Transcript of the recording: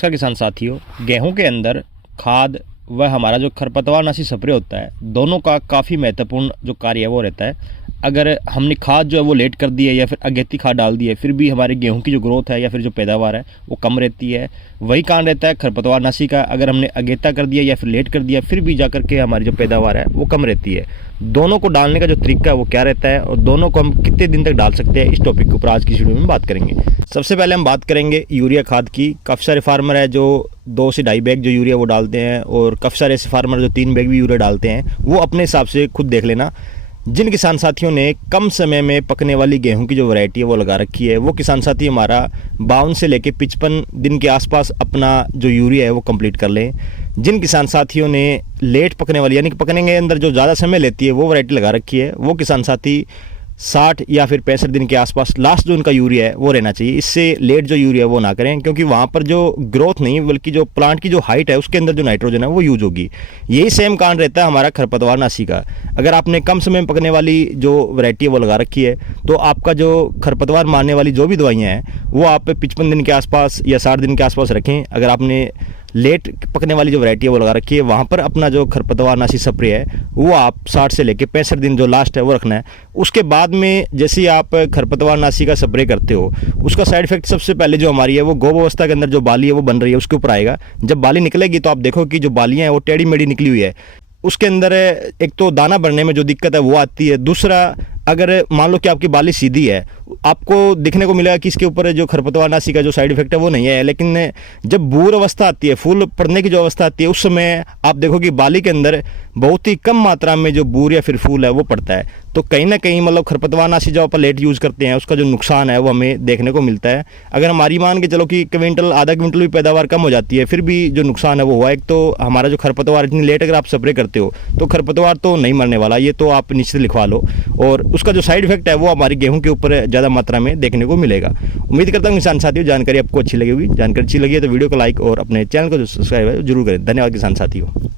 नमस्कार किसान साथियों, गेहूं के अंदर खाद व हमारा जो खरपतवारनाशी स्प्रे होता है, दोनों का काफ़ी महत्वपूर्ण जो कार्य है वो रहता है। अगर हमने खाद जो है वो लेट कर दी है या फिर अगेती खाद डाल दी है, फिर भी हमारे गेहूं की जो ग्रोथ है या फिर जो पैदावार है वो कम रहती है। वही कारण रहता है खरपतवारनाशी का, अगर हमने अगेता कर दिया या फिर लेट कर दिया, फिर भी जा करके हमारी जो पैदावार है वो कम रहती है। दोनों को डालने का जो तरीका है वो क्या रहता है और दोनों को हम कितने दिन तक डाल सकते हैं, इस टॉपिक के ऊपर आज की वीडियो में बात करेंगे। सबसे पहले हम बात करेंगे यूरिया खाद की। काफ़ी सारे फार्मर है जो 2 से 2.5 बैग जो यूरिया वो डालते हैं, और काफ़ी सारे ऐसे फार्मर जो 3 बैग भी यूरिया डालते हैं। वो अपने हिसाब से खुद देख लेना। जिन किसान साथियों ने कम समय में पकने वाली गेहूं की जो वैरायटी है वो लगा रखी है, वो किसान साथी हमारा 52 से लेकर 55 दिन के आसपास अपना जो यूरिया है वो कंप्लीट कर लें। जिन किसान साथियों ने लेट पकने वाली यानी कि पकने के अंदर जो ज़्यादा समय लेती है वो वैरायटी लगा रखी है, वो किसान साथी 60 या फिर 65 दिन के आसपास लास्ट जो उनका यूरिया है वो रहना चाहिए। इससे लेट जो यूरिया है वो ना करें, क्योंकि वहाँ पर जो ग्रोथ नहीं बल्कि जो प्लांट की जो हाइट है उसके अंदर जो नाइट्रोजन है वो यूज होगी। यही सेम कारण रहता है हमारा खरपतवारनाशी का। अगर आपने कम समय में पकने वाली जो वैरायटी है वो लगा रखी है, तो आपका जो खरपतवार मारने वाली जो भी दवाइयाँ हैं वो आप 55 दिन के आसपास या 60 दिन के आसपास रखें। अगर आपने लेट पकने वाली जो वैरायटी है वो लगा रखी है, वहाँ पर अपना जो खरपतवारनाशी स्प्रे है वो आप 60 से लेकर 65 दिन जो लास्ट है वो रखना है। उसके बाद में जैसे ही आप खरपतवारनाशी का स्प्रे करते हो, उसका साइड इफेक्ट सबसे पहले जो हमारी है वो गोब अवस्था के अंदर जो बाली है वो बन रही है उसके ऊपर आएगा। जब बाली निकलेगी तो आप देखो कि जो बालियाँ हैं वो टेढ़ी मेढ़ी निकली हुई है। उसके अंदर एक तो दाना बढ़ने में जो दिक्कत है वो आती है। दूसरा, अगर मान लो कि आपकी बाली सीधी है, आपको दिखने को मिलेगा कि इसके ऊपर जो खरपतवारनाशी का जो साइड इफेक्ट है वो नहीं है। लेकिन जब बूर अवस्था आती है, फूल पड़ने की जो अवस्था आती है, उस समय आप देखो कि बाली के अंदर बहुत ही कम मात्रा में जो बूर या फिर फूल है वो पड़ता है। तो कहीं ना कहीं मतलब खरपतवारनाशी जो आप लेट यूज़ करते हैं उसका जो नुकसान है वो हमें देखने को मिलता है। अगर हमारी मान के चलो कि क्विंटल आधा क्विंटल भी पैदावार कम हो जाती है, फिर भी जो नुकसान है वो हुआ। एक तो हमारा जो खरपतवार इतनी लेट अगर आप स्प्रे करते हो तो खरपतवार तो नहीं मरने वाला, ये तो आप निश्चित लिखवा लो। और उसका जो साइड इफेक्ट है वो हमारे गेहूं के ऊपर ज़्यादा मात्रा में देखने को मिलेगा। उम्मीद करता हूँ किसान साथियों जानकारी आपको अच्छी लगी होगी। जानकारी अच्छी लगी है तो वीडियो को लाइक और अपने चैनल को जो सब्सक्राइब है जरूर करें। धन्यवाद किसान साथियों।